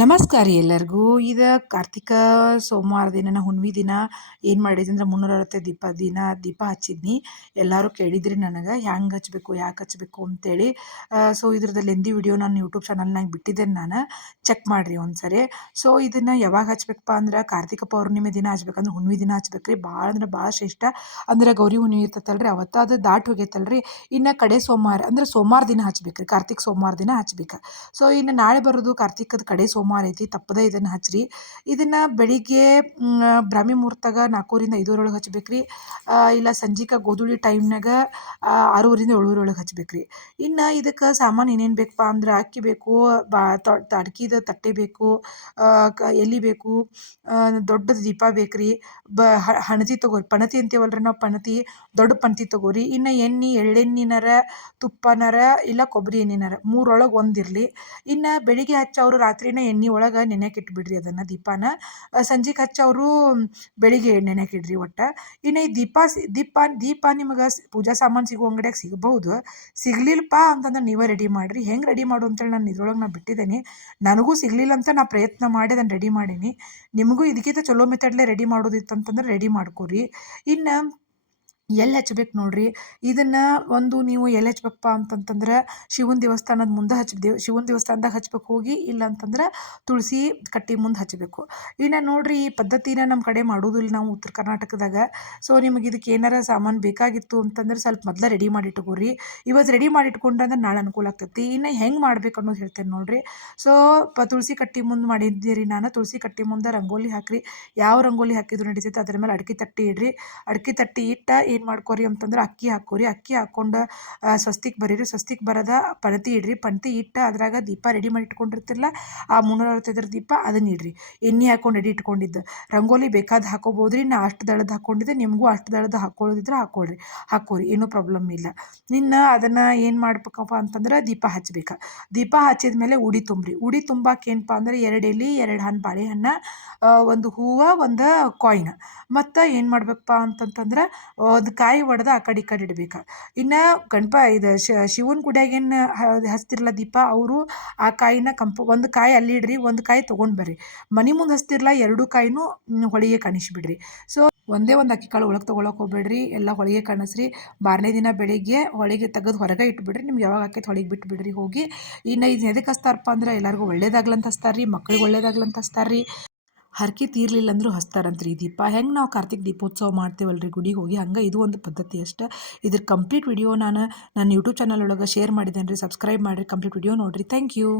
ನಮಸ್ಕಾರ ಎಲ್ಲರಿಗೂ. ಇದು ಕಾರ್ತಿಕ ಸೋಮವಾರ ದಿನ ಹುಣ್ವಿ ದಿನ, ಏನು ಮಾಡಿದೆ ಅಂದ್ರೆ ಮುನ್ನೂರ ಅರವತ್ತೈದು ದೀಪ ದಿನ ದೀಪ ಹಚ್ಚಿದ್ನಿ. ಎಲ್ಲರೂ ಕೇಳಿದ್ರಿ ನನಗೆ, ಹ್ಯಾಂಗೆ ಹಚ್ಚಬೇಕು ಯಾಕೆ ಹಚ್ಚಬೇಕು ಅಂತೇಳಿ. ಸೊ ಇದ್ರದ್ದು ಲೆಂದಿ ವಿಡಿಯೋ ನಾನು ಯೂಟ್ಯೂಬ್ ಚಾನಲ್ನಾಗ ಬಿಟ್ಟಿದ್ದೇನೆ ನಾನು. ಚೆಕ್ ಮಾಡಿರಿ ಒಂದ್ಸರಿ. ಸೊ ಇದನ್ನು ಯಾವಾಗ ಹಚ್ಬೇಕಪ್ಪ ಅಂದ್ರೆ, ಕಾರ್ತಿಕ ಪೌರ್ಣಿಮೆ ದಿನ ಹಚ್ಬೇಕಂದ್ರೆ ಹುಣ್ವಿ ದಿನ ಹಚ್ಬೇಕ್ರಿ ಭಾಳ ಅಂದ್ರೆ ಭಾಳ ಶ್ರೇಷ್ಠ. ಅಂದ್ರೆ ಗೌರಿ ಹುಣ್ಣಿ ಇರ್ತೈತಲ್ರಿ, ಅವತ್ತು ಅದು ದಾಟ್ ಹೋಗೈತಲ್ರಿ. ಇನ್ನು ಕಡೆ ಸೋಮವಾರ, ಅಂದ್ರೆ ಸೋಮವಾರ ದಿನ ಹಚ್ಬೇಕ್ರಿ. ಕಾರ್ತಿಕ ಸೋಮವಾರ ದಿನ ಹಚ್ಬೇಕು. ಸೊ ಇನ್ನು ನಾಳೆ ಬರೋದು ಕಾರ್ತಿಕದ ಕಡೆ ಸೋಮವಾರ ಐತಿ ತಪ್ಪದೇ ಇದನ್ನು ಹಚ್ಚಿರಿ ಇದನ್ನು ಬೆಳಿಗ್ಗೆ ಬ್ರಾಹ್ಮಿ ಮುಹೂರ್ತಾಗ ನಾಲ್ಕೂರಿಂದ ಐದೂರೊಳಗೆ ಹಚ್ಬೇಕು ರೀ ಇಲ್ಲ ಸಂಜಿಕ ಗೋಧೂಳಿ ಟೈಮ್ನಾಗ ಆರೂರಿಂದ ಏಳೂರೊಳಗೆ ಹಚ್ಬೇಕು ರೀ ಇನ್ನು ಇದಕ್ಕೆ ಸಾಮಾನು ಏನೇನು ಬೇಕಪ್ಪ ಅಂದ್ರೆ ಅಕ್ಕಿ ಬೇಕು, ಬಾ ಅಡ್ಕಿದ ತಟ್ಟೆ ಬೇಕು ಕ, ಎಲೆ ಬೇಕು ದೊಡ್ಡದು ದೀಪ ಬೇಕು ರೀ ಬ ಹಣತಿ ತಗೋರಿ ಪಣತಿ ಅಂತೀವಲ್ರಿ ನಾವು ಪಣತಿ, ದೊಡ್ಡ ಪಣತಿ ತಗೋರಿ. ಇನ್ನು ಎಣ್ಣೆ, ಎಳ್ಳೆಣ್ಣಿನಾರ, ತುಪ್ಪನಾರ, ಇಲ್ಲ ಕೊಬ್ಬರಿ ಎಣ್ಣೆನಾರ ಮೂರೊಳಗೆ ಒಂದಿರಲಿ ಇನ್ನು ಬೆಳಿಗ್ಗೆ ಹಚ್ಚೋರು ರಾತ್ರಿನೇ ಎಣ್ಣೆ ಒಳಗೆ ನೆನೆಕಿಟ್ಬಿಡ್ರಿ ಅದನ್ನು ದೀಪಾನ. ಸಂಜೆಗೆ ಅವರು ಬೆಳಿಗ್ಗೆ ನೆನೆಕಿಡ್ರಿ ಒಟ್ಟು. ಇನ್ನು ಈ ದೀಪ ದೀಪ ದೀಪ ನಿಮಗೆ ಪೂಜಾ ಸಾಮಾನು ಸಿಗೋ ಅಂಗಡಿಯಾಗ ಸಿಗಬಹುದು. ಸಿಗಲಿಲ್ಲಪ್ಪ ಅಂತಂದ್ರೆ ನೀವೇ ರೆಡಿ ಮಾಡಿರಿ. ಹೆಂಗೆ ರೆಡಿ ಮಾಡು ಅಂತೇಳಿ ನಾನು ಇದ್ರೊಳಗೆ ನಾನು ಬಿಟ್ಟಿದ್ದೀನಿ. ನನಗೂ ಸಿಗಲಿಲ್ಲ ಅಂತ ನಾ ಪ್ರಯತ್ನ ಮಾಡಿ ಅದನ್ನು ರೆಡಿ ಮಾಡೀನಿ. ನಿಮಗೂ ಇದಕ್ಕಿಂತ ಚಲೋ ಮೆಥಡ್ಲೆ ರೆಡಿ ಮಾಡೋದಿತ್ತಂತಂದ್ರೆ ರೆಡಿ ಮಾಡ್ಕೊರಿ. ಇನ್ನು ಎಲ್ಲಿ ಹಚ್ಬೇಕು ನೋಡಿರಿ? ಇದನ್ನು ಒಂದು ನೀವು ಎಲ್ಲಿ ಹಚ್ಬೇಕಪ್ಪ ಅಂತಂತಂದ್ರೆ, ಶಿವನ ದೇವಸ್ಥಾನದ ಮುಂದೆ ಹಚ್ಚ ದೇವ್ ಶಿವನ ದೇವಸ್ಥಾನದಾಗ ಹಚ್ಬೇಕು ಹೋಗಿ ಇಲ್ಲ ಅಂತಂದ್ರೆ ತುಳಸಿ ಕಟ್ಟಿ ಮುಂದೆ ಹಚ್ಚಬೇಕು ಇನ್ನು ನೋಡಿರಿ, ಈ ಪದ್ಧತಿನ ನಮ್ಮ ಕಡೆ ಮಾಡೋದಿಲ್ಲ ನಾವು ಉತ್ತರ ಕರ್ನಾಟಕದಾಗ. ಸೊ ನಿಮಗೆ ಇದಕ್ಕೆ ಏನಾರ ಸಾಮಾನು ಬೇಕಾಗಿತ್ತು ಅಂತಂದ್ರೆ ಸ್ವಲ್ಪ ಮೊದಲೇ ರೆಡಿ ಮಾಡಿ ಇಟ್ಕೋರಿ. ಇವತ್ತು ರೆಡಿ ಮಾಡಿ ಇಟ್ಕೊಂಡ್ರೆ ನಾಳೆ ಅನುಕೂಲ ಆಗ್ತೈತಿ. ಇನ್ನು ಹೆಂಗೆ ಮಾಡ್ಬೇಕು ಅನ್ನೋದು ಹೇಳ್ತೇನೆ ನೋಡಿರಿ. ಸೊ ಪ ತುಳಸಿ ಕಟ್ಟಿ ಮುಂದೆ ಮಾಡಿದ್ದೀರಿ ನಾನು. ತುಳಸಿ ಕಟ್ಟಿ ಮುಂದೆ ರಂಗೋಲಿ ಹಾಕಿರಿ. ಯಾವ ರಂಗೋಲಿ ಹಾಕಿದ್ರು ನಡೀತೈತೆ, ಅದ್ರ ಮೇಲೆ ಅಡಿಕೆ ತಟ್ಟಿ ಇಡ್ರಿ. ಅಡಿಕೆ ತಟ್ಟಿ ಇಟ್ಟ ಏನು ಮಾಡ್ಕೊರಿ ಅಂತಂದ್ರೆ ಅಕ್ಕಿ ಹಾಕೋರಿ. ಅಕ್ಕಿ ಹಾಕ್ಕೊಂಡು ಸ್ವಸ್ತಿಕ್ ಬರೀರಿ. ಸ್ವಸ್ತಿಕ್ ಬರದ ಪಣತಿ ಇಡ್ರಿ. ಪಣತಿ ಇಟ್ಟು ಅದ್ರಾಗ ದೀಪ ರೆಡಿ ಮಾಡಿ ಇಟ್ಕೊಂಡಿರ್ತಿರಲ್ಲ ಆ ಮುನ್ನೂರ ಅರವತ್ತೈದರ ದೀಪ ಅದನ್ನ ಇಡ್ರಿ. ಎಣ್ಣೆ ಹಾಕೊಂಡು ರೆಡಿ ಇಟ್ಕೊಂಡಿದ್ದು. ರಂಗೋಲಿ ಬೇಕಾದ ಹಾಕೋಬೋದ್ರಿ. ನಾ ಅಷ್ಟು ದಳದ ಹಾಕೊಂಡಿದ್ದೆ. ನಿಮಗೂ ಅಷ್ಟು ದಳದ ಹಾಕೊಳ್ಳೋದಿದ್ರೆ ಹಾಕೊಳ್ರಿ. ಹಾಕೋರಿ. ಏನೂ ಪ್ರಾಬ್ಲಮ್ ಇಲ್ಲ. ಇನ್ನು ಅದನ್ನು ಏನು ಮಾಡ್ಬೇಕಪ್ಪ ಅಂತಂದ್ರೆ ದೀಪ ಹಚ್ಬೇಕು. ದೀಪ ಹಚ್ಚಿದ ಮೇಲೆ ಉಡಿ ತುಂಬ್ರಿ. ಉಡಿ ತುಂಬಕ್ಕೆ ಏನಪ್ಪ ಅಂದ್ರೆ ಎರಡು ಎಲೆ, ಎರಡು ಹಣ್ಣು ಬಾಳೆಹಣ್ಣು ಒಂದು ಹೂವು, ಒಂದು ಕಾಯಿನ್ ಮತ್ತು ಏನು ಮಾಡ್ಬೇಕಪ್ಪ ಅಂತಂತಂದ್ರೆ ಒಂದು ಕಾಯಿ ಒಡೆದು ಆ ಕಡೆ ಈ ಕಡೆ ಇಡ್ಬೇಕು. ಇನ್ನು ಗಣಪ ಇದು ಶಿವನ ಗುಡಿಯಾಗಿನ ಹಚ್ತಿರಲ್ಲ ದೀಪ, ಅವರು ಆ ಕಾಯಿನ ಕಂಪ, ಒಂದು ಕಾಯಿ ಅಲ್ಲಿ ಇಡ್ರಿ, ಒಂದು ಕಾಯಿ ತೊಗೊಂಡು ಬರ್ರಿ. ಮನೆ ಮುಂದೆ ಹಚ್ತಿರಲ್ಲ ಎರಡು ಕಾಯಿನೂ ಹೊಳಿಗೆ ಕಾಣಿಸ್ಬಿಡ್ರಿ. ಸೊ ಒಂದೇ ಒಂದು ಅಕ್ಕಿ ಕಾಳು ಒಳಗೆ ತೊಗೊಳಕ್ಕೆ ಹೋಗ್ಬೇಡ್ರಿ, ಎಲ್ಲ ಹೊಳಿಗೆ ಕಾಣಿಸ್ರಿ. ಮಾರನೇ ದಿನ ಬೆಳಿಗ್ಗೆ ಹೊಳಿಗೆ ತೆಗೆದು ಹೊರಗೆ ಇಟ್ಬಿಡ್ರಿ, ನಿಮ್ಗೆ ಯಾವಾಗ ಆಕೈತೆ ಹೊಳಿಗೆ ಬಿಟ್ಬಿಡ್ರಿ ಹೋಗಿ. ಇನ್ನು ಇದು ಎದಕ್ಕೆ ಹಸ್ತಾರಪ್ಪ ಅಂದ್ರೆ ಎಲ್ಲರಿಗೂ ಒಳ್ಳೇದಾಗ್ಲಂತ ಹಚ್ತಾರೆ ರೀ ಮಕ್ಳಿಗೆ ಒಳ್ಳೇದಾಗ್ಲಂತ ಹಚ್ತಾರೆ ರೀ ಹರಕೆ ತೀರ್ಲಿಲ್ಲ ಅಂದರೂ ಹಸ್ತಾರಂತ್ರಿ ದೀಪ ಹೆಂಗೆ ನಾವು ಕಾರ್ತಿಕ ದೀಪೋತ್ಸವ ಮಾಡ್ತೇವಲ್ರಿ ಗುಡಿಗೆ ಹೋಗಿ? ಹಂಗೆ ಇದು ಒಂದು ಪದ್ಧತಿ ಅಷ್ಟೇ. ಇದ್ರ ಕಂಪ್ಲೀಟ್ ವಿಡಿಯೋ ನಾನು ನನ್ನ ಯೂಟ್ಯೂಬ್ ಚಾನಲ್ ಒಳಗೆ ಶೇರ್ ಮಾಡಿದ್ದೇನೆ ರೀ ಸಬ್ಸ್ಕ್ರೈಬ್ ಮಾಡಿರಿ. ಕಂಪ್ಲೀಟ್ ವಿಡಿಯೋ ನೋಡಿರಿ. Thank you